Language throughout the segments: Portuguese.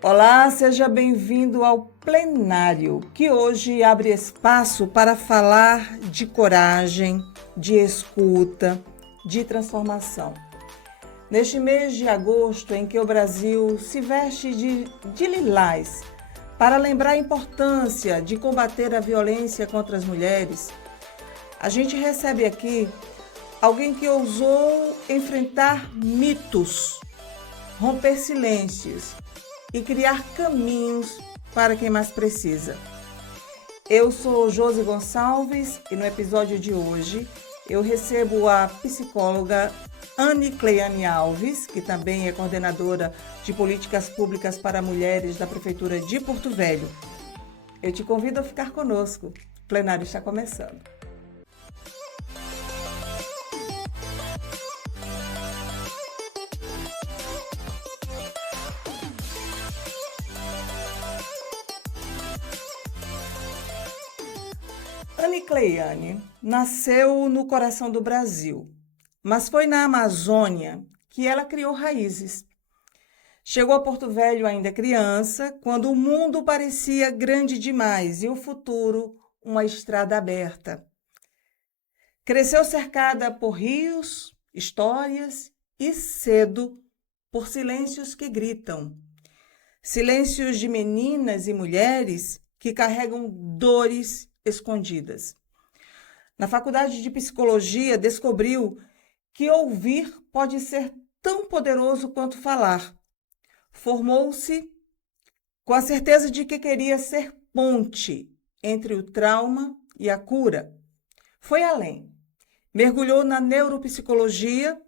Olá, seja bem-vindo ao plenário, que hoje abre espaço para falar de coragem, de escuta, de transformação. Neste mês de agosto, em que o Brasil se veste de lilás, para lembrar a importância de combater a violência contra as mulheres, a gente recebe aqui alguém que ousou enfrentar mitos, romper silêncios e criar caminhos para quem mais precisa. Eu sou Josi Gonçalves e no episódio de hoje eu recebo a psicóloga Anne Cleiane Alves, que também é coordenadora de políticas públicas para mulheres da Prefeitura de Porto Velho. Eu te convido a ficar conosco. O plenário está começando. Anne Cleiane nasceu no coração do Brasil, mas foi na Amazônia que ela criou raízes. Chegou a Porto Velho ainda criança, quando o mundo parecia grande demais e o futuro uma estrada aberta. Cresceu cercada por rios, histórias e cedo por silêncios que gritam. Silêncios de meninas e mulheres que carregam dores escondidas. Na faculdade de psicologia, descobriu que ouvir pode ser tão poderoso quanto falar. Formou-se com a certeza de que queria ser ponte entre o trauma e a cura. Foi além. Mergulhou na neuropsicologia,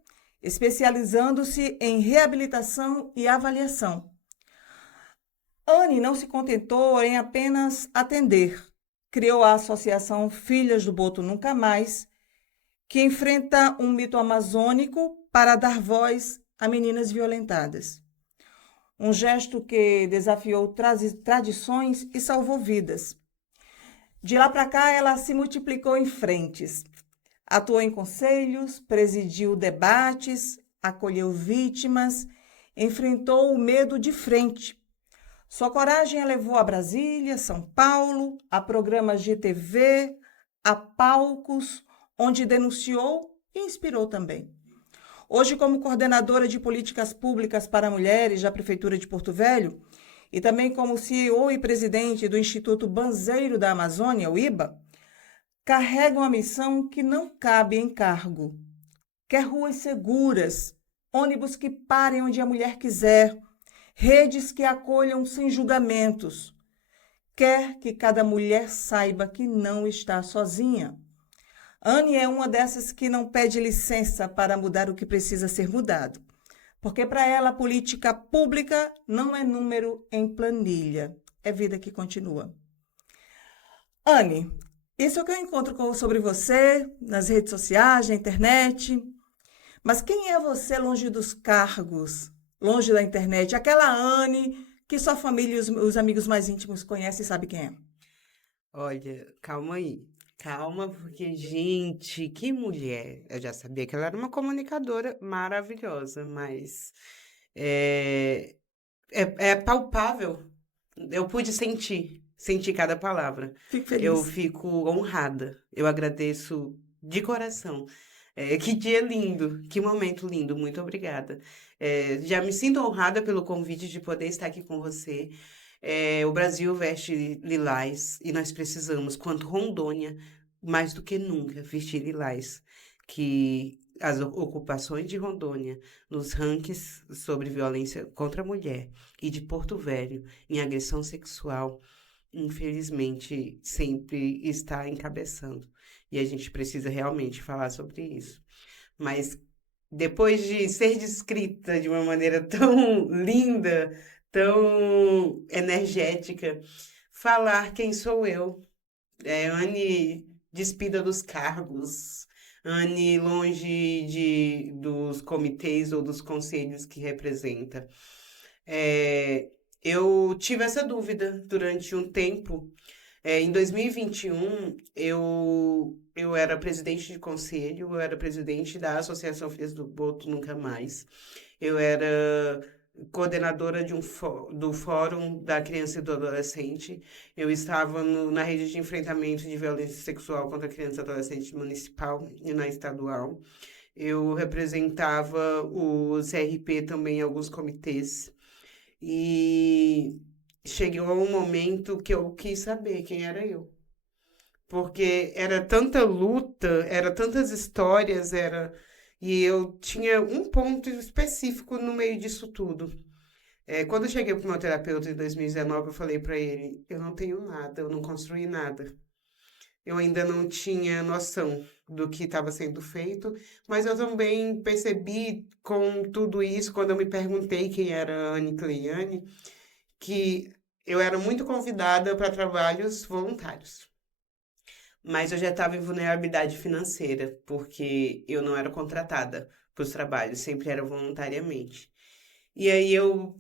especializando-se em reabilitação e avaliação. Anne não se contentou em apenas atender. Criou a Associação Filhas do Boto Nunca Mais, que enfrenta um mito amazônico para dar voz a meninas violentadas. Um gesto que desafiou tradições e salvou vidas. De lá para cá, ela se multiplicou em frentes. Atuou em conselhos, presidiu debates, acolheu vítimas, enfrentou o medo de frente. Sua coragem a levou a Brasília, São Paulo, a programas de TV, a palcos, onde denunciou e inspirou também. Hoje, como coordenadora de políticas públicas para mulheres da Prefeitura de Porto Velho e também como CEO e presidente do Instituto Banzeiro da Amazônia, o IBA, carrega uma missão que não cabe em cargo. Quer ruas seguras, ônibus que parem onde a mulher quiser, redes que acolham sem julgamentos. Quer que cada mulher saiba que não está sozinha. Anne é uma dessas que não pede licença para mudar o que precisa ser mudado, porque para ela a política pública não é número em planilha, é vida que continua. Anne, isso é o que eu encontro sobre você nas redes sociais, na internet, mas quem é você longe dos cargos, longe da internet? Aquela Anne que sua família e os amigos mais íntimos conhecem e sabem quem é. Olha, calma aí. Calma, porque, gente, que mulher. Eu já sabia que ela era uma comunicadora maravilhosa, mas é, é palpável. Eu pude sentir cada palavra. Fico Eu feliz. fico honrada. Eu agradeço de coração. Que dia lindo, que momento lindo. Muito obrigada. Já me sinto honrada pelo convite de poder estar aqui com você. O Brasil veste lilás e nós precisamos, quanto Rondônia, mais do que nunca, vestir lilás. Que as ocupações de Rondônia nos rankings sobre violência contra a mulher e de Porto Velho em agressão sexual, infelizmente, sempre está encabeçando. E a gente precisa realmente falar sobre isso. Mas depois de ser descrita de uma maneira tão linda, tão energética, falar quem sou eu. Anne despida dos cargos, Anne longe dos comitês ou dos conselhos que representa. Eu tive essa dúvida durante um tempo. Em 2021, eu era presidente de conselho, eu era presidente da Associação Filhas do Boto Nunca Mais. Eu era coordenadora do Fórum da Criança e do Adolescente. Eu estava na rede de enfrentamento de violência sexual contra criança e adolescente municipal e na estadual. Eu representava o CRP também em alguns comitês. E chegou um momento que eu quis saber quem era eu. Porque era tanta luta, era tantas histórias, e eu tinha um ponto específico no meio disso tudo. Quando eu cheguei para o meu terapeuta em 2019, eu falei para ele: eu não tenho nada, eu não construí nada. Eu ainda não tinha noção do que estava sendo feito, mas eu também percebi com tudo isso, quando eu me perguntei quem era a Anne Cleiane, que eu era muito convidada para trabalhos voluntários. Mas eu já estava em vulnerabilidade financeira, porque eu não era contratada para os trabalhos, sempre era voluntariamente. E aí eu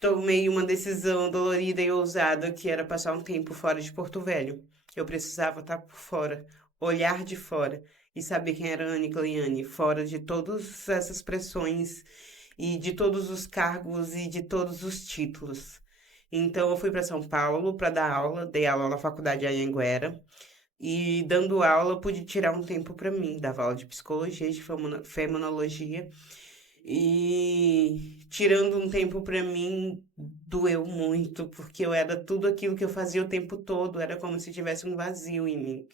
tomei uma decisão dolorida e ousada, que era passar um tempo fora de Porto Velho. Eu precisava estar por fora, olhar de fora e saber quem era a Anne Cleiane, fora de todas essas pressões e de todos os cargos e de todos os títulos. Então eu fui para São Paulo para dar aula, dei aula na faculdade Anhanguera. E dando aula, pude tirar um tempo para mim. Dava aula de psicologia, de fenomenologia. E tirando um tempo para mim, doeu muito, porque eu era tudo aquilo que eu fazia o tempo todo. Era como se tivesse um vazio em mim.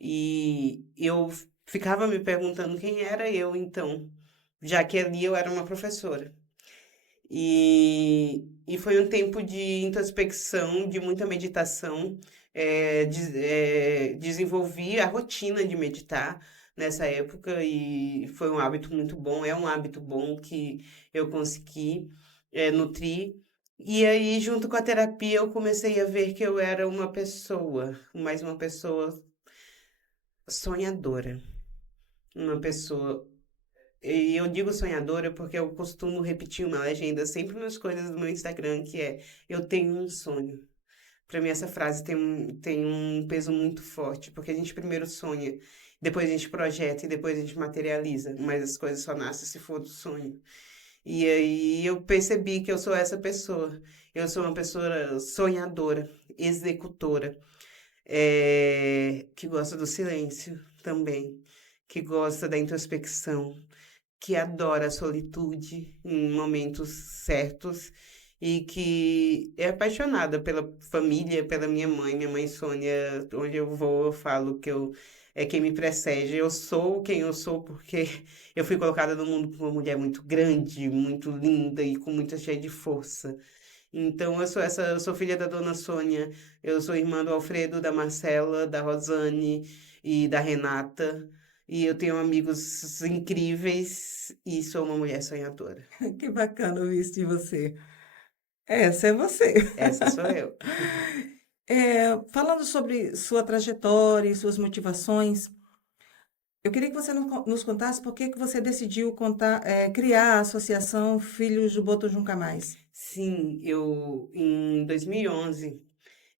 E eu ficava me perguntando quem era eu, então, já que ali eu era uma professora. E foi um tempo de introspecção, de muita meditação. Desenvolvi a rotina de meditar nessa época e foi um hábito muito bom. É um hábito bom que eu consegui nutrir. E aí, junto com a terapia, eu comecei a ver que eu era uma pessoa, mas uma pessoa sonhadora. Uma pessoa e eu digo sonhadora porque eu costumo repetir uma legenda sempre nas coisas do meu Instagram, que é: eu tenho um sonho. Para mim, essa frase tem um peso muito forte, porque a gente primeiro sonha, depois a gente projeta e depois a gente materializa, mas as coisas só nascem se for do sonho. E aí eu percebi que eu sou essa pessoa. Eu sou uma pessoa sonhadora, executora, que gosta do silêncio também, que gosta da introspecção, que adora a solitude em momentos certos e que é apaixonada pela família, pela minha mãe. Minha mãe Sônia, onde eu vou, eu falo que eu é quem me precede. Eu sou quem eu sou porque eu fui colocada no mundo por uma mulher muito grande, muito linda e com muita cheia de força. Então, eu sou filha da dona Sônia, eu sou irmã do Alfredo, da Marcela, da Rosane e da Renata. E eu tenho amigos incríveis e sou uma mulher sonhadora. Que bacana ouvir isso de você. Essa é você. Essa sou eu. Falando sobre sua trajetória e suas motivações, eu queria que você nos contasse por que que você decidiu criar a Associação Filhos do Boto Nunca Mais. Sim, eu em 2011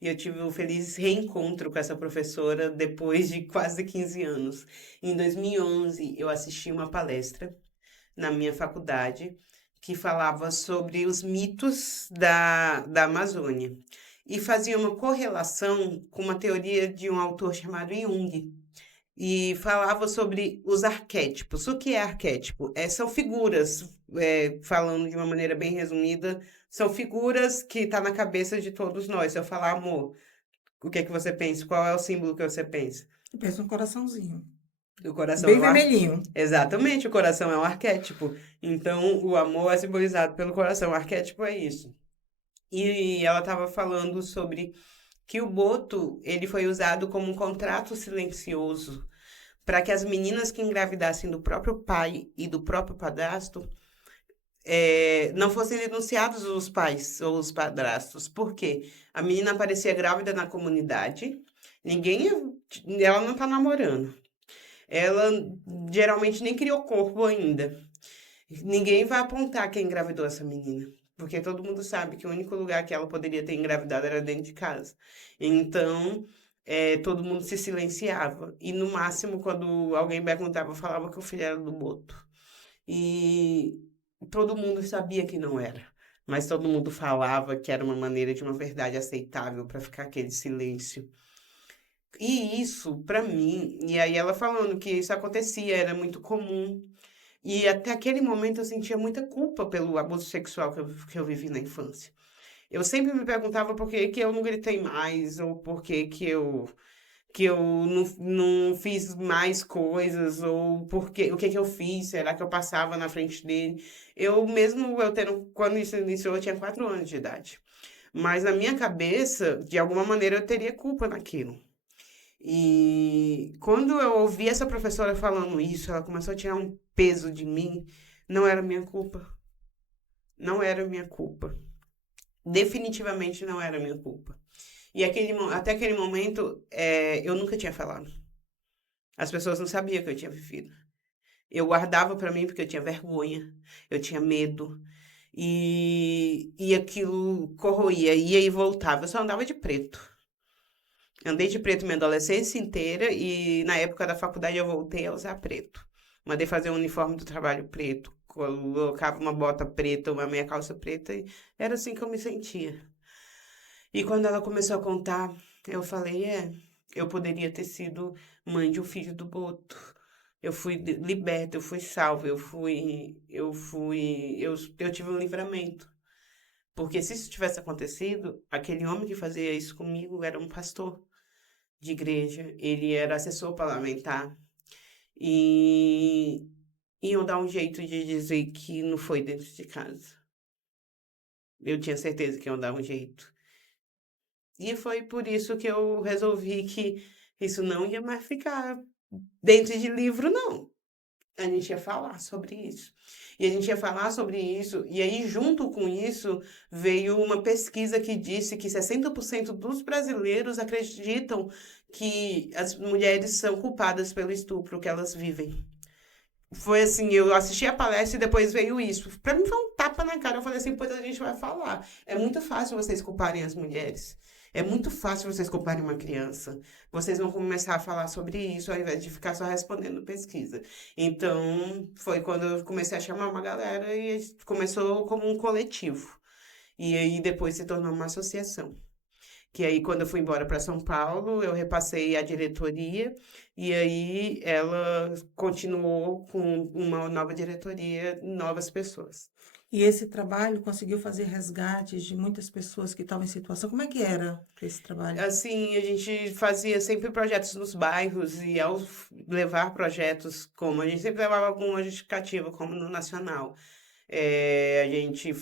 eu tive um feliz reencontro com essa professora depois de quase 15 anos. Em 2011 eu assisti uma palestra na minha faculdade que falava sobre os mitos da Amazônia e fazia uma correlação com uma teoria de um autor chamado Jung. E falava sobre os arquétipos. O que é arquétipo? São figuras, falando de uma maneira bem resumida, são figuras que estão na cabeça de todos nós. Se eu falar amor, o que é que você pensa? Qual é o símbolo que você pensa? Eu penso um coraçãozinho, O coração é bem um vermelhinho. Exatamente, o coração é um arquétipo. Então, o amor é simbolizado pelo coração. O arquétipo é isso. E ela estava falando sobre que o boto ele foi usado como um contrato silencioso para que as meninas que engravidassem do próprio pai e do próprio padrasto não fossem denunciados os pais ou os padrastos. Por quê? A menina aparecia grávida na comunidade, ninguém, ela não está namorando. Ela geralmente nem criou corpo ainda. Ninguém vai apontar quem engravidou essa menina. Porque todo mundo sabe que o único lugar que ela poderia ter engravidado era dentro de casa. Então, todo mundo se silenciava. E, no máximo, quando alguém perguntava, falava que o filho era do Boto. E todo mundo sabia que não era, mas todo mundo falava que era uma maneira de uma verdade aceitável para ficar aquele silêncio. E isso, para mim, e aí ela falando que isso acontecia, era muito comum. E até aquele momento eu sentia muita culpa pelo abuso sexual que eu vivi na infância. Eu sempre me perguntava por que que eu não gritei mais, ou por que que eu não fiz mais coisas, ou porque, o que que eu fiz, será que eu passava na frente dele? Eu mesmo, eu tendo, quando isso iniciou, eu tinha 4 anos de idade. Mas na minha cabeça, de alguma maneira, eu teria culpa naquilo. E quando eu ouvi essa professora falando isso, ela começou a tirar um peso de mim, não era minha culpa. Não era minha culpa. Definitivamente não era minha culpa. E até aquele momento, eu nunca tinha falado. As pessoas não sabiam que eu tinha vivido. Eu guardava para mim porque eu tinha vergonha, eu tinha medo. E aquilo corroía, ia e voltava. Eu só andava de preto. Andei de preto minha adolescência inteira e na época da faculdade eu voltei a usar preto. Mandei fazer um uniforme do trabalho preto, colocava uma bota preta, uma meia calça preta e era assim que eu me sentia. E quando ela começou a contar, eu falei, eu poderia ter sido mãe de um filho do Boto. Eu fui liberta, eu fui salva, eu tive um livramento. Porque se isso tivesse acontecido, aquele homem que fazia isso comigo era um pastor de igreja, ele era assessor parlamentar e iam dar um jeito de dizer que não foi dentro de casa. Eu tinha certeza que iam dar um jeito. E foi por isso que eu resolvi que isso não ia mais ficar dentro de livro, não. A gente ia falar sobre isso. E a gente ia falar sobre isso, e aí, junto com isso, veio uma pesquisa que disse que 60% dos brasileiros acreditam que as mulheres são culpadas pelo estupro que elas vivem. Foi assim, eu assisti a palestra e depois veio isso. Para mim foi um tapa na cara. Eu falei assim, pois a gente vai falar. É muito fácil vocês culparem as mulheres. É muito fácil vocês culparem uma criança. Vocês vão começar a falar sobre isso ao invés de ficar só respondendo pesquisa. Então, foi quando eu comecei a chamar uma galera e a gente começou como um coletivo. E aí depois se tornou uma associação. Que aí, quando eu fui embora para São Paulo, eu repassei a diretoria e aí ela continuou com uma nova diretoria, novas pessoas. E esse trabalho conseguiu fazer resgates de muitas pessoas que estavam em situação. Como é que era esse trabalho? Assim, a gente fazia sempre projetos nos bairros e ao levar projetos como, a gente sempre levava alguma justificativa, como no Nacional. A gente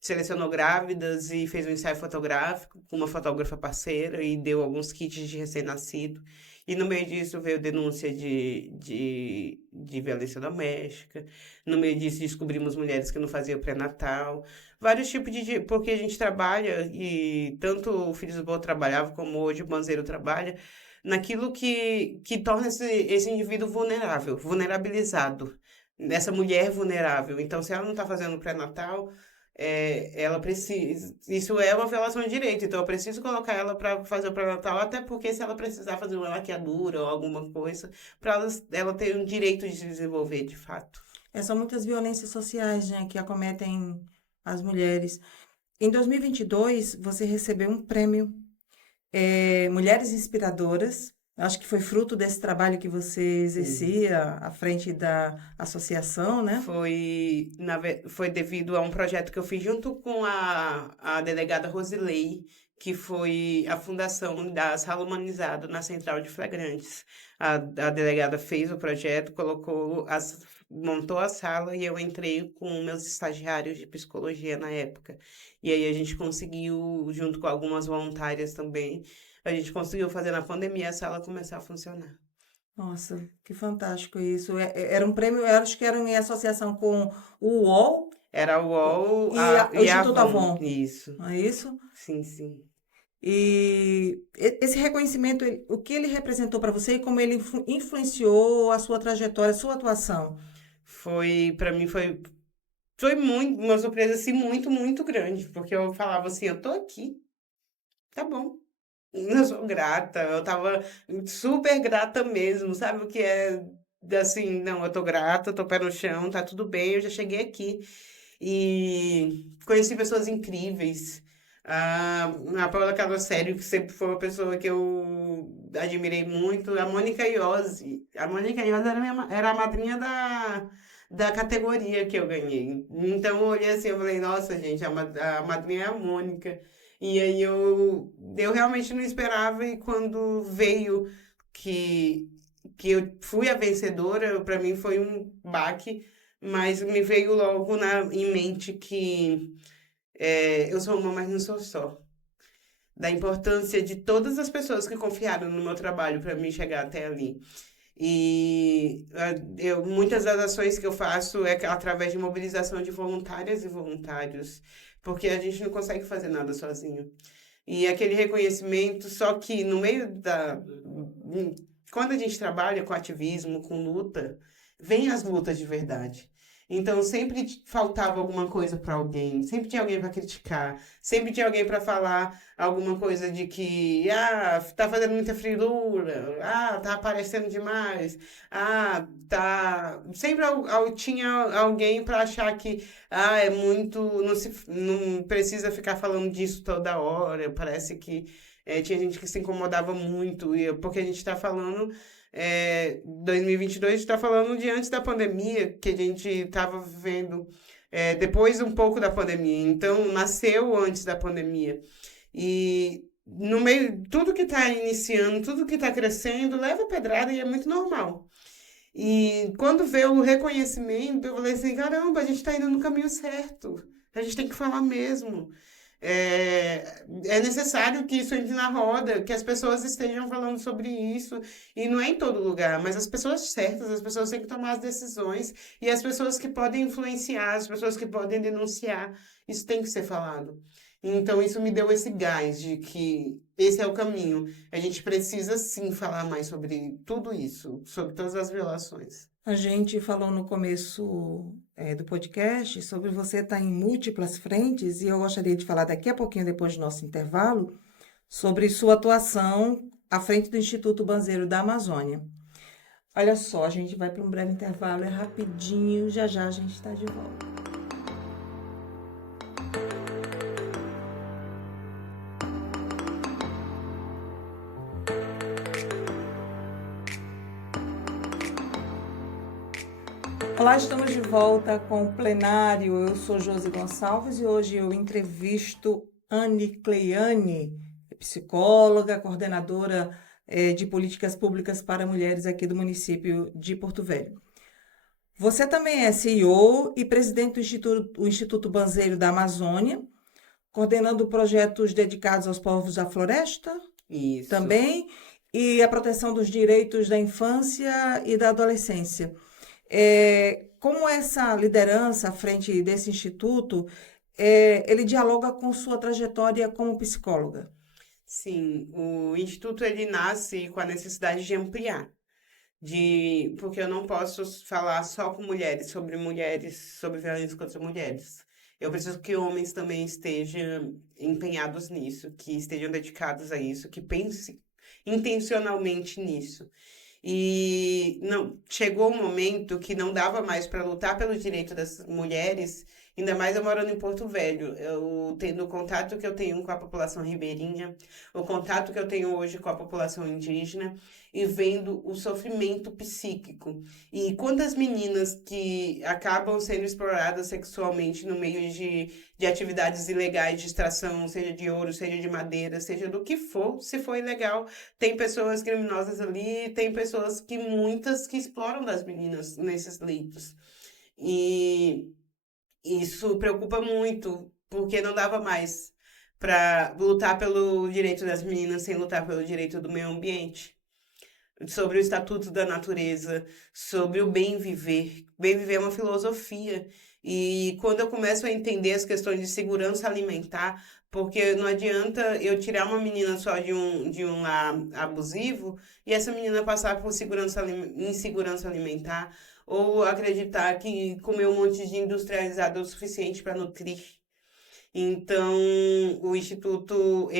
selecionou grávidas e fez um ensaio fotográfico com uma fotógrafa parceira e deu alguns kits de recém-nascido. E no meio disso veio denúncia de violência doméstica. No meio disso descobrimos mulheres que não faziam pré-natal. Vários tipos porque a gente trabalha, e tanto o Filhos do Boa trabalhava, como hoje o Banzeiro trabalha, naquilo que torna esse indivíduo vulnerável, vulnerabilizado, essa mulher vulnerável. Então, se ela não está fazendo pré-natal, ela precisa. Isso é uma violação de direito, então eu preciso colocar ela para fazer o pré-natal, até porque se ela precisar fazer uma laqueadura ou alguma coisa, para ela ter um direito de se desenvolver de fato. São muitas violências sociais, né, que acometem as mulheres. Em 2022, você recebeu um prêmio, Mulheres Inspiradoras. Acho que foi fruto desse trabalho que você Sim. exercia à frente da associação, né? Foi devido a um projeto que eu fiz junto com a delegada Rosilei, que foi a fundação da Sala Humanizado na Central de Flagrantes. A delegada fez o projeto, montou a sala e eu entrei com meus estagiários de psicologia na época. E aí a gente conseguiu, junto com algumas voluntárias também, a gente conseguiu fazer na pandemia a sala começar a funcionar. Nossa, que fantástico isso. Era um prêmio, eu acho que era em associação com o UOL Era o UOL e o e a Instituto Avon, Avon, isso. não é isso? Sim, sim. Esse reconhecimento, o que ele representou para você e como ele influenciou a sua trajetória, a sua atuação? Para mim foi muito, uma surpresa assim muito, muito grande, porque eu falava assim, eu tô aqui, tá bom. Eu sou grata, eu tava super grata mesmo, sabe o que é? assim, não, eu tô grata, tô pé no chão, tá tudo bem, eu já cheguei aqui. E conheci pessoas incríveis. A Paula Carossério, que sempre foi uma pessoa que eu admirei muito. A Mônica Iose. A Mônica Iose era a madrinha da categoria que eu ganhei. Então eu olhei assim, eu falei, nossa, gente, a madrinha é a Mônica. E aí eu realmente não esperava, e quando veio que, que eu fui a vencedora, para mim foi um baque, mas me veio logo em mente que eu sou uma, mas não sou só. Da importância de todas as pessoas que confiaram no meu trabalho para mim chegar até ali. E muitas das ações que eu faço é através de mobilização de voluntárias e voluntários, porque a gente não consegue fazer nada sozinho. E aquele reconhecimento, só que no meio quando a gente trabalha com ativismo, com luta, vem as lutas de verdade. Então sempre faltava alguma coisa para alguém, sempre tinha alguém para criticar, sempre tinha alguém para falar alguma coisa de que tá fazendo muita frilura, tá aparecendo demais, sempre tinha alguém para achar que é muito, não precisa ficar falando disso toda hora. Parece que tinha gente que se incomodava muito, porque a gente está falando, 2022, a gente está falando de antes da pandemia, que a gente estava vivendo, depois um pouco da pandemia. Então, nasceu antes da pandemia. E no meio, tudo que está iniciando, tudo que está crescendo, leva pedrada e é muito normal. E quando veio o reconhecimento, eu falei assim, caramba, a gente está indo no caminho certo. A gente tem que falar mesmo. É necessário que isso entre na roda, que as pessoas estejam falando sobre isso. E não é em todo lugar, mas as pessoas certas, as pessoas têm que tomar as decisões. E as pessoas que podem influenciar, as pessoas que podem denunciar, isso tem que ser falado. Então, isso me deu esse gás de que esse é o caminho. A gente precisa sim falar mais sobre tudo isso, sobre todas as violações. A gente falou no começo, do podcast sobre você estar em múltiplas frentes, e eu gostaria de falar daqui a pouquinho, depois do nosso intervalo, sobre sua atuação à frente do Instituto Banzeiro da Amazônia. Olha só, a gente vai para um breve intervalo, é rapidinho, já já a gente está de volta. Olá, estamos de volta com o plenário. Eu sou Josi Gonçalves e hoje eu entrevisto Anne Cleiane, psicóloga, coordenadora de políticas públicas para mulheres aqui do município de Porto Velho. Você também é CEO e presidente do Instituto Banzeiro da Amazônia, coordenando projetos dedicados aos povos da floresta Isso. também, e a proteção dos direitos da infância e da adolescência. Como essa liderança à frente desse instituto, ele dialoga com sua trajetória como psicóloga? Sim, o Instituto ele nasce com a necessidade de ampliar, porque eu não posso falar só com mulheres, sobre violência contra mulheres. Eu preciso que homens também estejam empenhados nisso, que estejam dedicados a isso, que pensem intencionalmente nisso. E não, chegou um momento que não dava mais para lutar pelo direito das mulheres, ainda mais eu morando em Porto Velho. Eu tendo o contato que eu tenho com a população ribeirinha, o contato que eu tenho hoje com a população indígena, e vendo o sofrimento psíquico. E quantas meninas que acabam sendo exploradas sexualmente no meio de atividades ilegais de extração, seja de ouro, seja de madeira, seja do que for, se for ilegal. Tem pessoas criminosas ali, tem pessoas muitas que exploram das meninas nesses leitos. E isso preocupa muito, porque não dava mais para lutar pelo direito das meninas sem lutar pelo direito do meio ambiente, sobre o estatuto da natureza, sobre o bem viver. Bem viver é uma filosofia. E quando eu começo a entender as questões de segurança alimentar, porque não adianta eu tirar uma menina só de um lar abusivo e essa menina passar por insegurança alimentar, ou acreditar que comer um monte de industrializado é o suficiente para nutrir. Então, o Instituto,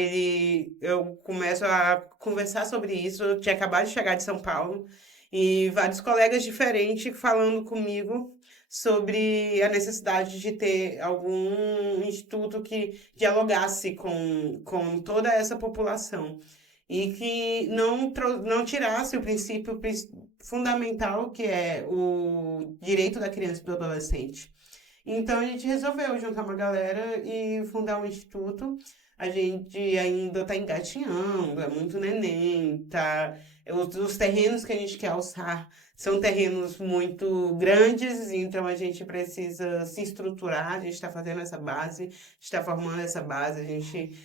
eu começo a conversar sobre isso. Eu tinha acabado de chegar de São Paulo e vários colegas diferentes falando comigo sobre a necessidade de ter algum instituto que dialogasse com toda essa população e que não tirasse o princípio fundamental, que é o direito da criança e do adolescente. Então a gente resolveu juntar uma galera e fundar um instituto. A gente ainda está engatinhando, é muito neném, tá? Os terrenos que a gente quer alçar são terrenos muito grandes, então a gente precisa se estruturar, a gente está fazendo essa base, está formando essa base, a gente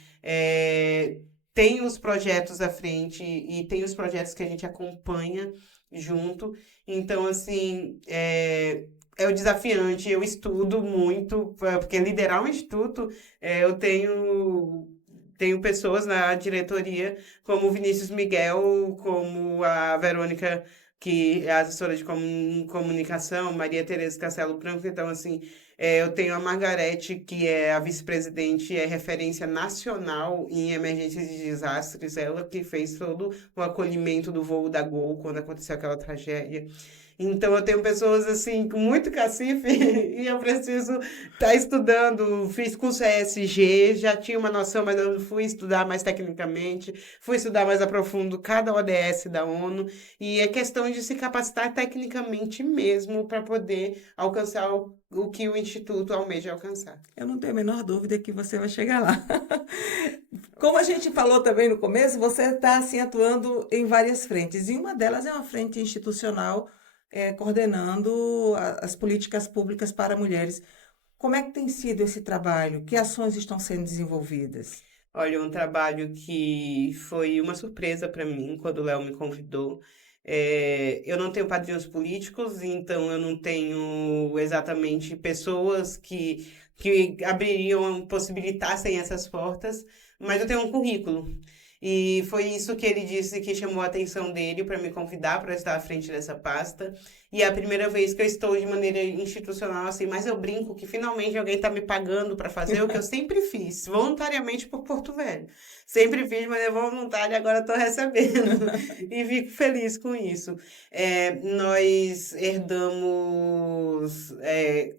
tem os projetos à frente e tem os projetos que a gente acompanha junto. Então, assim, é o desafiante, eu estudo muito, porque liderar um instituto, eu tenho pessoas na diretoria, como o Vinícius Miguel, como a Verônica, que é assessora de comunicação, Maria Tereza Castelo Branco. Então, assim, eu tenho a Margarete, que é a vice-presidente, é referência nacional em emergências de desastres, ela que fez todo o acolhimento do voo da Gol quando aconteceu aquela tragédia. Então, eu tenho pessoas assim, com muito cacife, e eu preciso estar estudando. Fiz curso ESG, já tinha uma noção, mas eu fui estudar mais tecnicamente, fui estudar mais a profundo cada ODS da ONU, e é questão de se capacitar tecnicamente mesmo para poder alcançar o que o Instituto almeja alcançar. Eu não tenho a menor dúvida que você vai chegar lá. Como a gente falou também no começo, você está assim, atuando em várias frentes, e uma delas é uma frente institucional, coordenando as políticas públicas para mulheres. Como é que tem sido esse trabalho? Que ações estão sendo desenvolvidas? Olha, um trabalho que foi uma surpresa para mim quando o Léo me convidou. Eu não tenho padrinhos políticos, então eu não tenho exatamente pessoas que abririam, possibilitassem essas portas, mas eu tenho um currículo. E foi isso que ele disse que chamou a atenção dele para me convidar para estar à frente dessa pasta. E é a primeira vez que eu estou de maneira institucional assim, mas eu brinco que finalmente alguém está me pagando para fazer o que eu sempre fiz, voluntariamente por Porto Velho. Sempre fiz, mas é voluntário, agora estou recebendo. E fico feliz com isso. Nós herdamos,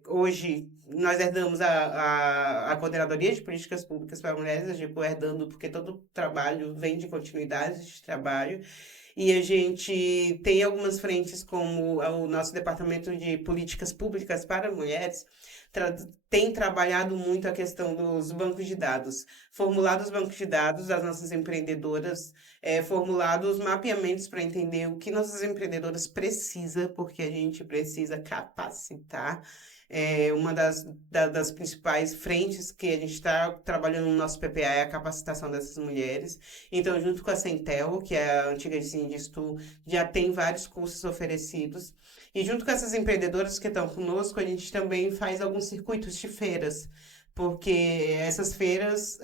hoje, nós herdamos a Coordenadoria de Políticas Públicas para Mulheres, eu digo herdando porque todo trabalho vem de continuidade de trabalho. E a gente tem algumas frentes, como o nosso Departamento de Políticas Públicas para Mulheres, tem trabalhado muito a questão dos bancos de dados, formulado os bancos de dados das nossas empreendedoras, formulado os mapeamentos para entender o que nossas empreendedoras precisam, porque a gente precisa capacitar. Uma das principais frentes que a gente está trabalhando no nosso PPA é a capacitação dessas mulheres. Então, junto com a Centel, que é a antiga Sindistu, já tem vários cursos oferecidos. E junto com essas empreendedoras que estão conosco, a gente também faz alguns circuitos de feiras, porque essas feiras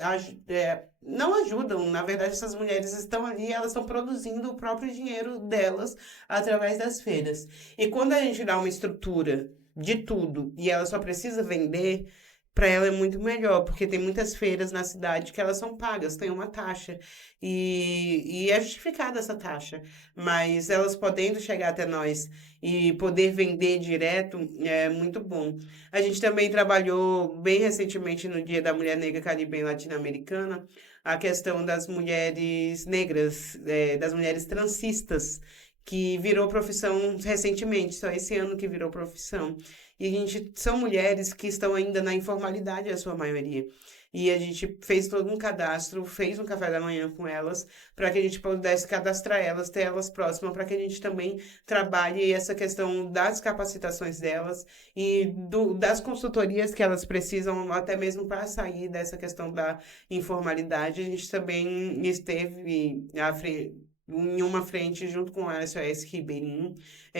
não ajudam. Na verdade, essas mulheres estão ali, elas estão produzindo o próprio dinheiro delas através das feiras. E quando a gente dá uma estrutura de tudo e ela só precisa vender, para ela é muito melhor, porque tem muitas feiras na cidade que elas são pagas, tem uma taxa e é justificada essa taxa, mas elas podendo chegar até nós e poder vender direto é muito bom. A gente também trabalhou bem recentemente no Dia da Mulher Negra Caribenha Latino-Americana a questão das mulheres negras, das mulheres transistas, que virou profissão recentemente, só esse ano que virou profissão. E a gente são mulheres que estão ainda na informalidade, a sua maioria. E a gente fez todo um cadastro, fez um café da manhã com elas, para que a gente pudesse cadastrar elas, ter elas próximas, para que a gente também trabalhe essa questão das capacitações delas e das consultorias que elas precisam, até mesmo para sair dessa questão da informalidade. A gente também esteve à frente em uma frente junto com a SOS Ribeirinho,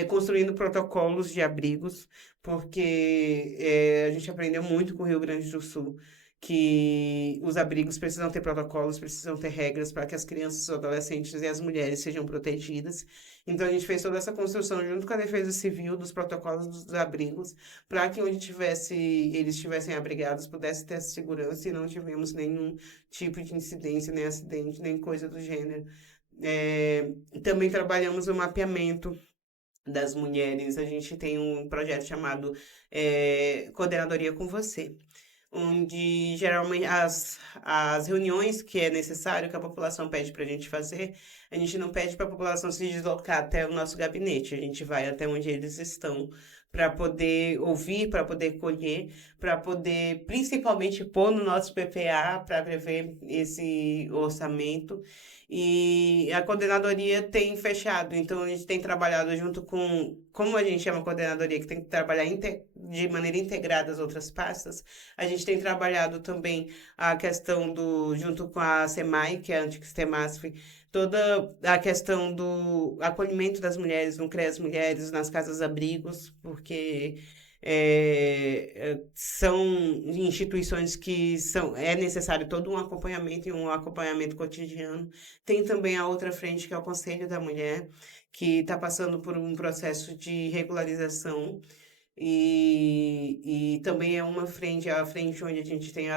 construindo protocolos de abrigos, porque a gente aprendeu muito com o Rio Grande do Sul, que os abrigos precisam ter protocolos, precisam ter regras para que as crianças, os adolescentes e as mulheres sejam protegidas. Então, a gente fez toda essa construção junto com a Defesa Civil dos protocolos dos abrigos, para que onde eles estivessem abrigados pudesse ter essa segurança e não tivemos nenhum tipo de incidência, nem acidente, nem coisa do gênero. Também trabalhamos o mapeamento das mulheres, a gente tem um projeto chamado Coordenadoria com Você, onde geralmente as reuniões que é necessário, que a população pede para a gente fazer, a gente não pede para a população se deslocar até o nosso gabinete, a gente vai até onde eles estão para poder ouvir, para poder colher, para poder principalmente pôr no nosso PPA para prever esse orçamento. E a coordenadoria tem fechado, então a gente tem trabalhado junto com, como a gente é uma coordenadoria que tem que trabalhar de maneira integrada as outras pastas, a gente tem trabalhado também a questão junto com a SEMAI, que é a Antics-Temasf, toda a questão do acolhimento das mulheres no CREAS Mulheres, nas casas-abrigos, porque são instituições que é necessário todo um acompanhamento e um acompanhamento cotidiano. Tem também a outra frente, que é o Conselho da Mulher, que está passando por um processo de regularização. E também é uma frente, a frente onde a gente tem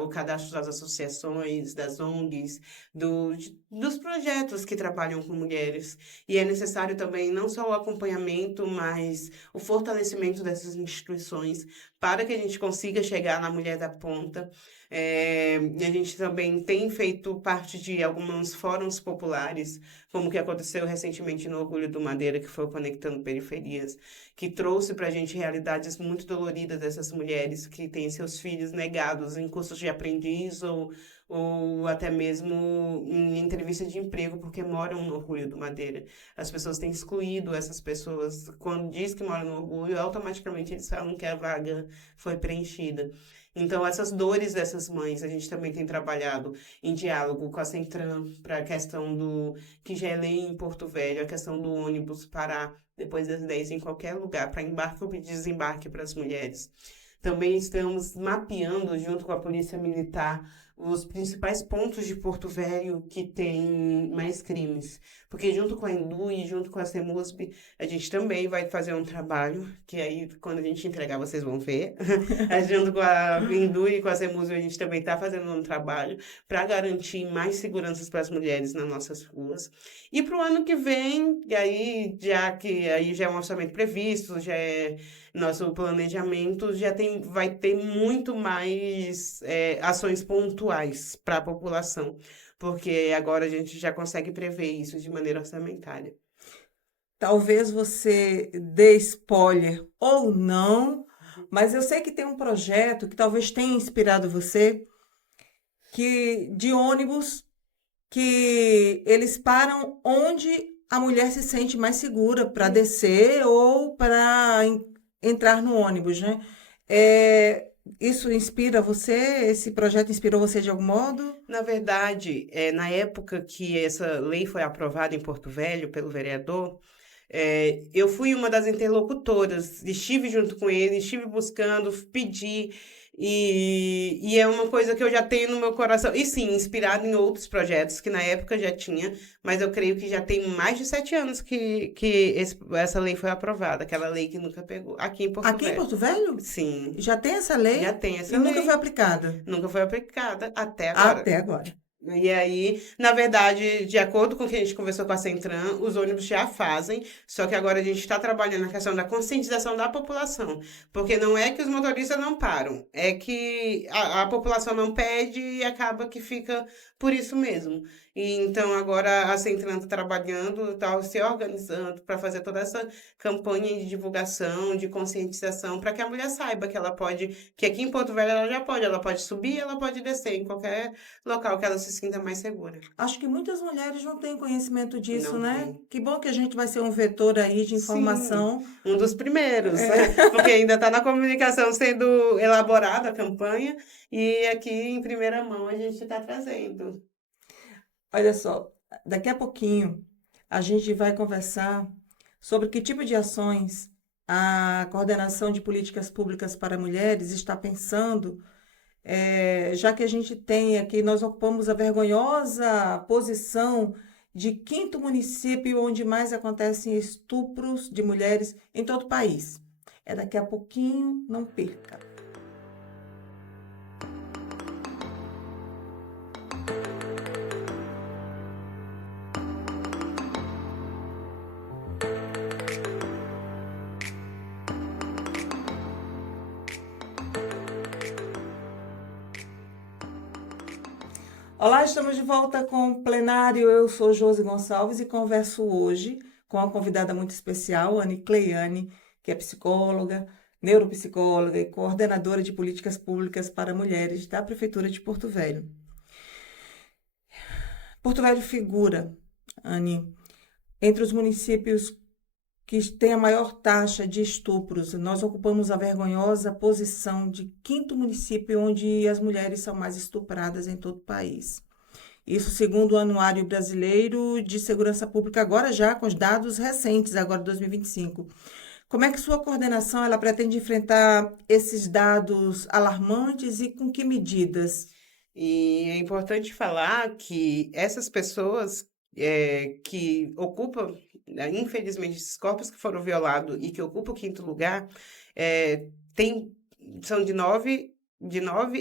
o cadastro das associações, das ONGs, dos projetos que trabalham com mulheres. E é necessário também não só o acompanhamento, mas o fortalecimento dessas instituições para que a gente consiga chegar na mulher da ponta. A gente também tem feito parte de alguns fóruns populares, como o que aconteceu recentemente no Orgulho do Madeira, que foi o Conectando Periferias, que trouxe para a gente realidades muito doloridas dessas mulheres que têm seus filhos negados em cursos de aprendiz ou até mesmo em entrevista de emprego, porque moram no Orgulho do Madeira. As pessoas têm excluído essas pessoas. Quando diz que moram no Orgulho, automaticamente eles falam que a vaga foi preenchida. Então, essas dores dessas mães, a gente também tem trabalhado em diálogo com a Centram para a questão que já é lei em Porto Velho, a questão do ônibus parar depois das 10 em qualquer lugar, para embarque ou desembarque para as mulheres. Também estamos mapeando, junto com a Polícia Militar, os principais pontos de Porto Velho que tem mais crimes. Porque junto com a Indu e junto com a CEMUSB, a gente também vai fazer um trabalho, que aí quando a gente entregar vocês vão ver. Junto com a Indu e com a CEMUSB, a gente também está fazendo um trabalho para garantir mais seguranças para as mulheres nas nossas ruas. E para o ano que vem, e aí já é um orçamento previsto, já é nosso planejamento, vai ter muito mais ações pontuais para a população, porque agora a gente já consegue prever isso de maneira orçamentária. Talvez você dê spoiler ou não, mas eu sei que tem um projeto que talvez tenha inspirado você, de ônibus, que eles param onde a mulher se sente mais segura para descer ou para entrar no ônibus, né? Isso inspira você? Esse projeto inspirou você de algum modo? Na verdade, na época que essa lei foi aprovada em Porto Velho pelo vereador, eu fui uma das interlocutoras, estive junto com ele, estive buscando, pedi, e é uma coisa que eu já tenho no meu coração. E sim, inspirado em outros projetos que na época já tinha, mas eu creio que já tem mais de 7 anos que essa lei foi aprovada, aquela lei que nunca pegou, aqui em Porto Velho. Aqui em Porto Velho? Sim. Já tem essa lei? Já tem essa lei. E nunca foi aplicada? Nunca foi aplicada, até agora. Até agora. E aí, na verdade, de acordo com o que a gente conversou com a Centram, os ônibus já fazem, só que agora a gente está trabalhando na questão da conscientização da população, porque não é que os motoristas não param, é que a população não pede e acaba que fica por isso mesmo. E então agora a Centram está trabalhando, está se organizando para fazer toda essa campanha de divulgação, de conscientização, para que a mulher saiba que ela pode, que aqui em Porto Velho ela pode subir, ela pode descer em qualquer local que ela se sinta mais segura. Acho que muitas mulheres não têm conhecimento disso, Não né? tem. Que bom que a gente vai ser um vetor aí de informação. Sim, um dos primeiros, porque ainda está na comunicação sendo elaborada a campanha e aqui em primeira mão a gente está trazendo. Olha só, daqui a pouquinho a gente vai conversar sobre que tipo de ações a Coordenação de Políticas Públicas para Mulheres está pensando, já que a gente tem aqui, nós ocupamos a vergonhosa posição de 5º município onde mais acontecem estupros de mulheres em todo o país. É daqui a pouquinho, não perca. Olá, estamos de volta com o plenário. Eu sou Josi Gonçalves e converso hoje com uma convidada muito especial, Anne Cleiane, que é psicóloga, neuropsicóloga e coordenadora de políticas públicas para mulheres da Prefeitura de Porto Velho. Porto Velho figura, Anne, entre os municípios que têm a maior taxa de estupros. Nós ocupamos a vergonhosa posição de quinto município onde as mulheres são mais estupradas em todo o país. Isso segundo o Anuário Brasileiro de Segurança Pública, agora já com os dados recentes, agora 2025. Como é que sua coordenação ela pretende enfrentar esses dados alarmantes e com que medidas? E é importante falar que essas pessoas que ocupam, infelizmente, esses corpos que foram violados e que ocupam o quinto lugar, eh, tem, são de nove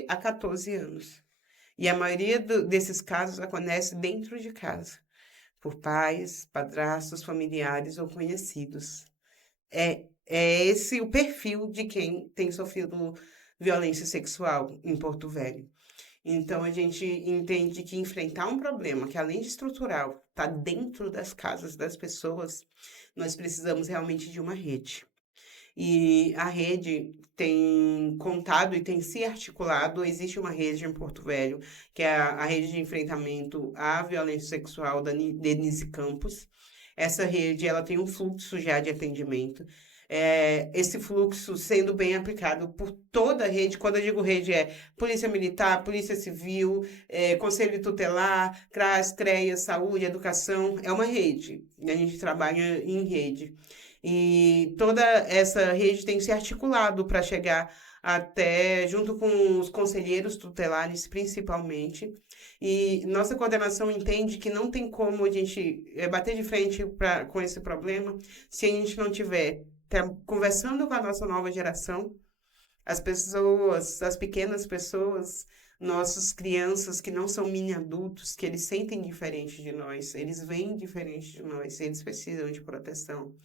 a 14 anos. E a maioria desses casos acontece dentro de casa, por pais, padrastos, familiares ou conhecidos. É esse o perfil de quem tem sofrido violência sexual em Porto Velho. Então, a gente entende que enfrentar um problema que, além de estrutural, está dentro das casas das pessoas, nós precisamos realmente de uma rede. E a rede tem contado e tem se articulado. Existe uma rede em Porto Velho, que é a rede de enfrentamento à violência sexual da Denise Campos. Essa rede ela tem um fluxo já de atendimento. Esse fluxo sendo bem aplicado por toda a rede. Quando eu digo rede, é Polícia Militar, Polícia Civil, Conselho Tutelar, CRAS, CREA, Saúde, Educação. É uma rede. A gente trabalha em rede. E toda essa rede tem se articulado para chegar até, junto com os conselheiros tutelares, principalmente. E nossa coordenação entende que não tem como a gente bater de frente com esse problema se a gente não tiver conversando com a nossa nova geração, as pessoas, as pequenas pessoas, nossas crianças que não são mini adultos, que eles sentem diferente de nós, eles veem diferente de nós, eles precisam de proteção.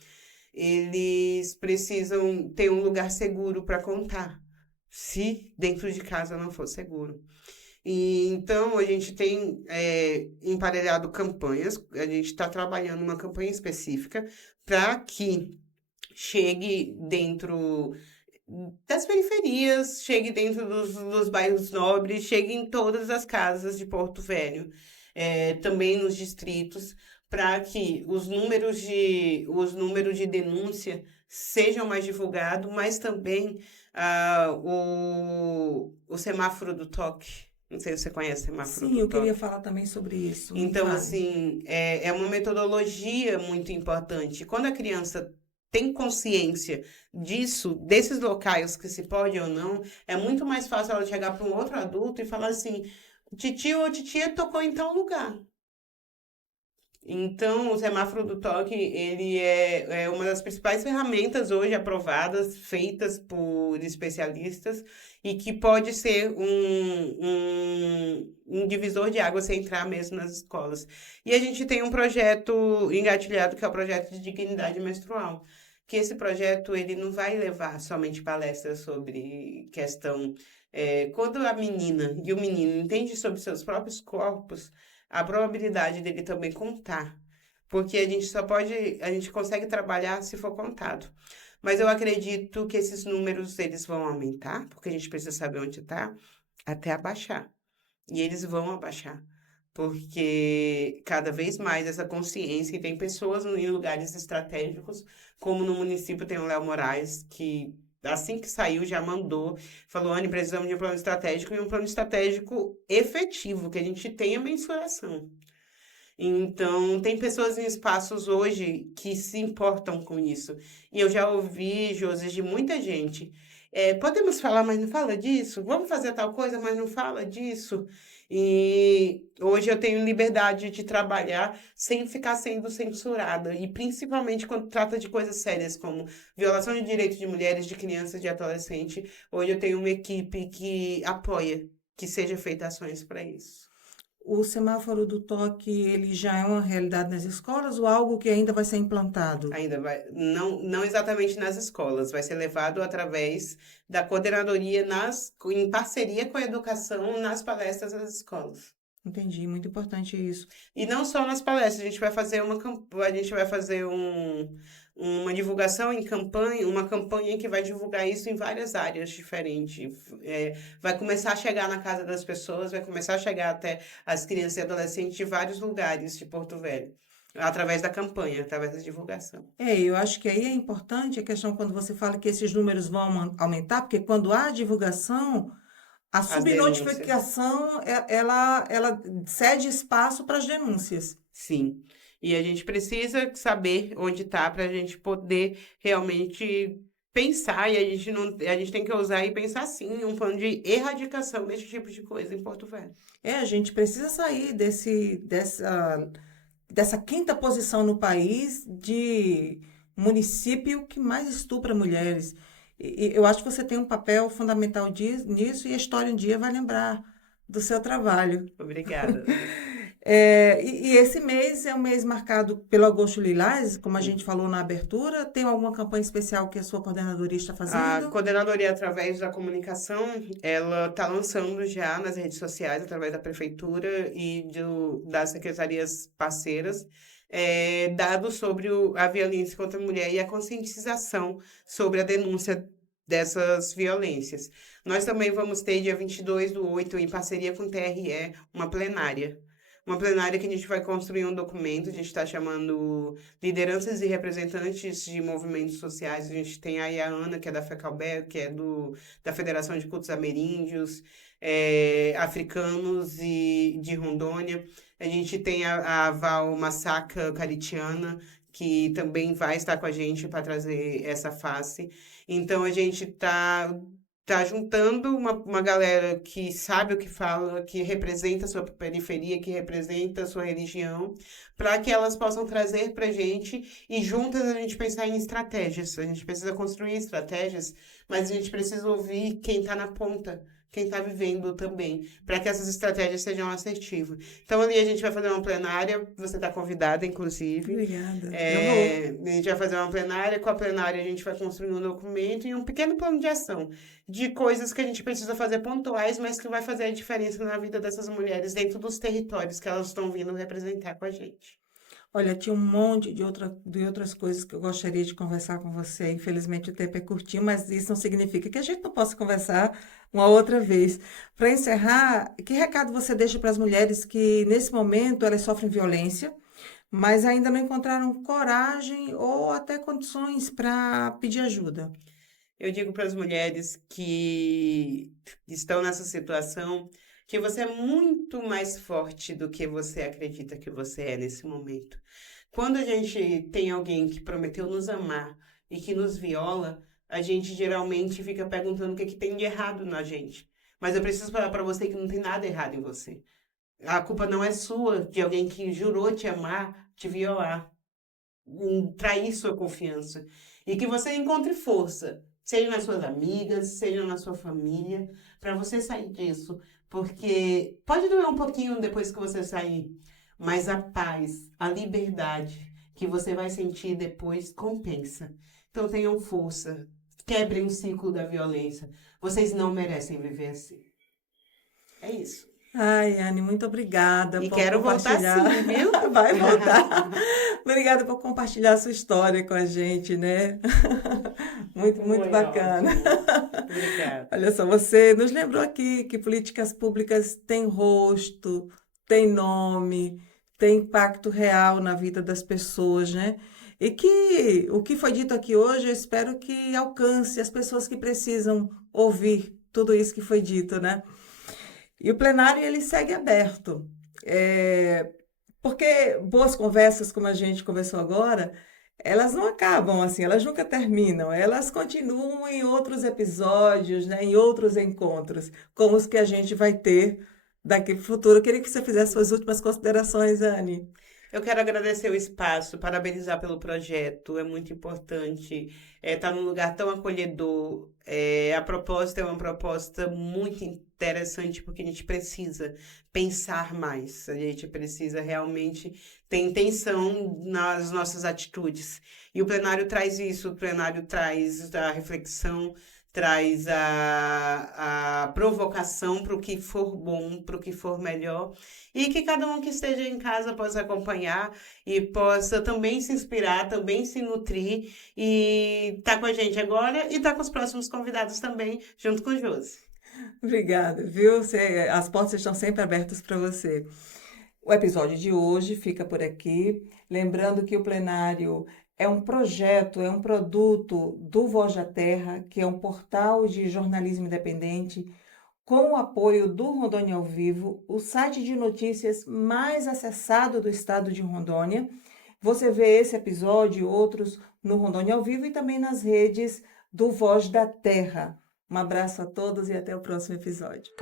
Eles precisam ter um lugar seguro para contar, se dentro de casa não for seguro. E, então, a gente tem emparelhado campanhas, a gente está trabalhando uma campanha específica para que chegue dentro das periferias, chegue dentro dos bairros nobres, chegue em todas as casas de Porto Velho, também nos distritos, para que os números de denúncia sejam mais divulgados, mas também o semáforo do toque. Não sei se você conhece o semáforo Sim, do eu queria toque. falar também sobre isso. Me Então, fale. assim, é uma metodologia muito importante. Quando a criança tem consciência disso, desses locais que se pode ou não, é muito mais fácil ela chegar para um outro adulto e falar assim, titio ou titia tocou em tal lugar. Então, o semáforo do toque, ele é uma das principais ferramentas hoje aprovadas, feitas por especialistas, e que pode ser um divisor de água sem entrar mesmo nas escolas. E a gente tem um projeto engatilhado, que é o projeto de dignidade menstrual, que esse projeto ele não vai levar somente palestras sobre questão... quando a menina e o menino entendem sobre seus próprios corpos, a probabilidade dele também contar, porque a gente consegue trabalhar se for contado. Mas eu acredito que esses números eles vão aumentar, porque a gente precisa saber onde está, até abaixar. E eles vão abaixar, porque cada vez mais essa consciência, e tem pessoas em lugares estratégicos, como no município tem o Léo Moraes, que assim que saiu já mandou, falou, Anne, precisamos de um plano estratégico e um plano estratégico efetivo, que a gente tenha mensuração. Então, tem pessoas em espaços hoje que se importam com isso. E eu já ouvi, Josi, de muita gente. Podemos falar, mas não fala disso? Vamos fazer tal coisa, mas não fala disso? E hoje eu tenho liberdade de trabalhar sem ficar sendo censurada. E principalmente quando trata de coisas sérias, como violação de direitos de mulheres, de crianças, de adolescentes. Hoje eu tenho uma equipe que apoia que seja feita ações para isso. O semáforo do toque, ele já é uma realidade nas escolas ou algo que ainda vai ser implantado? Ainda vai, não exatamente nas escolas, vai ser levado através da coordenadoria em parceria com a educação nas palestras das escolas. Entendi, muito importante isso. E não só nas palestras, a gente vai fazer a gente vai fazer uma divulgação em campanha, uma campanha que vai divulgar isso em várias áreas diferentes. Vai começar a chegar na casa das pessoas, vai começar a chegar até as crianças e adolescentes de vários lugares de Porto Velho, através da campanha, através da divulgação. Eu acho que aí é importante a questão quando você fala que esses números vão aumentar, porque quando há divulgação, a As denúncias. subnotificação, ela cede espaço para as denúncias. Sim. E a gente precisa saber onde está para a gente poder realmente pensar, e a gente não, a gente tem que ousar e pensar sim em um plano de erradicação desse tipo de coisa em Porto Velho. A gente precisa sair dessa quinta posição no país de município que mais estupra mulheres. E eu acho que você tem um papel fundamental nisso e a história um dia vai lembrar do seu trabalho. Obrigada. E esse mês é um mês marcado pelo Agosto Lilás, como a gente Sim. falou na abertura. Tem alguma campanha especial que a sua coordenadoria está A fazendo? coordenadoria, através da comunicação, ela está lançando já nas redes sociais, através da prefeitura e das secretarias parceiras, dados sobre a violência contra a mulher e a conscientização sobre a denúncia dessas violências. Nós também vamos ter, dia 22/8, em parceria com o TRE, uma plenária. Uma plenária que a gente vai construir um documento, a gente está chamando lideranças e representantes de movimentos sociais. A gente tem aí a Ana, que é da FECALBE, que é da Federação de Cultos Ameríndios, africanos e de Rondônia. A gente tem a Val Massacra Caritiana, que também vai estar com a gente para trazer essa face. Então, a gente tá juntando uma galera que sabe o que fala, que representa a sua periferia, que representa a sua religião, para que elas possam trazer para a gente e juntas a gente pensar em estratégias. A gente precisa construir estratégias, mas a gente precisa ouvir quem está na ponta, quem está vivendo também, para que essas estratégias sejam assertivas. Então, ali a gente vai fazer uma plenária, você está convidada, inclusive. Obrigada. Eu vou. A gente vai fazer uma plenária, com a plenária a gente vai construir um documento e um pequeno plano de ação de coisas que a gente precisa fazer pontuais, mas que vai fazer a diferença na vida dessas mulheres dentro dos territórios que elas estão vindo representar com a gente. Olha, tinha um monte de outras coisas que eu gostaria de conversar com você. Infelizmente o tempo é curtinho, mas isso não significa que a gente não possa conversar uma outra vez. Para encerrar, que recado você deixa para as mulheres que, nesse momento, elas sofrem violência, mas ainda não encontraram coragem ou até condições para pedir ajuda? Eu digo para as mulheres que estão nessa situação que você é muito mais forte do que você acredita que você é nesse momento. Quando a gente tem alguém que prometeu nos amar e que nos viola, a gente geralmente fica perguntando o que tem de errado na gente. Mas eu preciso falar para você que não tem nada errado em você. A culpa não é sua de alguém que jurou te amar, te violar, trair sua confiança. E que você encontre força, seja nas suas amigas, seja na sua família, para você sair disso. Porque pode doer um pouquinho depois que você sair, mas a paz, a liberdade que você vai sentir depois compensa. Então tenham força, quebrem o ciclo da violência. Vocês não merecem viver assim. É isso. Ai, Anne, muito obrigada E por quero voltar compartilhar. sim, viu? Vai voltar. Obrigada por compartilhar a sua história com a gente, né? Muito, muito Foi bacana. ótimo. Obrigada. Olha só, você nos lembrou aqui que políticas públicas têm rosto, têm nome, têm impacto real na vida das pessoas, né? E que o que foi dito aqui hoje, eu espero que alcance as pessoas que precisam ouvir tudo isso que foi dito, né? E o plenário ele segue aberto. É, porque boas conversas, como a gente conversou agora, elas não acabam assim, elas nunca terminam, elas continuam em outros episódios, né, em outros encontros, como os que a gente vai ter daqui para o futuro. Eu queria que você fizesse suas últimas considerações, Anne. Eu quero agradecer o espaço, parabenizar pelo projeto, é muito importante estar num lugar tão acolhedor. A proposta é uma proposta muito interessante, porque a gente precisa pensar mais, a gente precisa realmente ter intenção nas nossas atitudes. E o plenário traz isso, o plenário traz a reflexão, traz a provocação para o que for bom, para o que for melhor, e que cada um que esteja em casa possa acompanhar e possa também se inspirar, também se nutrir e tá com a gente agora e tá com os próximos convidados também, junto com o Josi. Obrigada, viu? As portas estão sempre abertas para você. O episódio de hoje fica por aqui. Lembrando que o Plenário é um projeto, é um produto do Voz da Terra, que é um portal de jornalismo independente, com o apoio do Rondônia ao Vivo, o site de notícias mais acessado do estado de Rondônia. Você vê esse episódio e outros no Rondônia ao Vivo e também nas redes do Voz da Terra. Um abraço a todos e até o próximo episódio.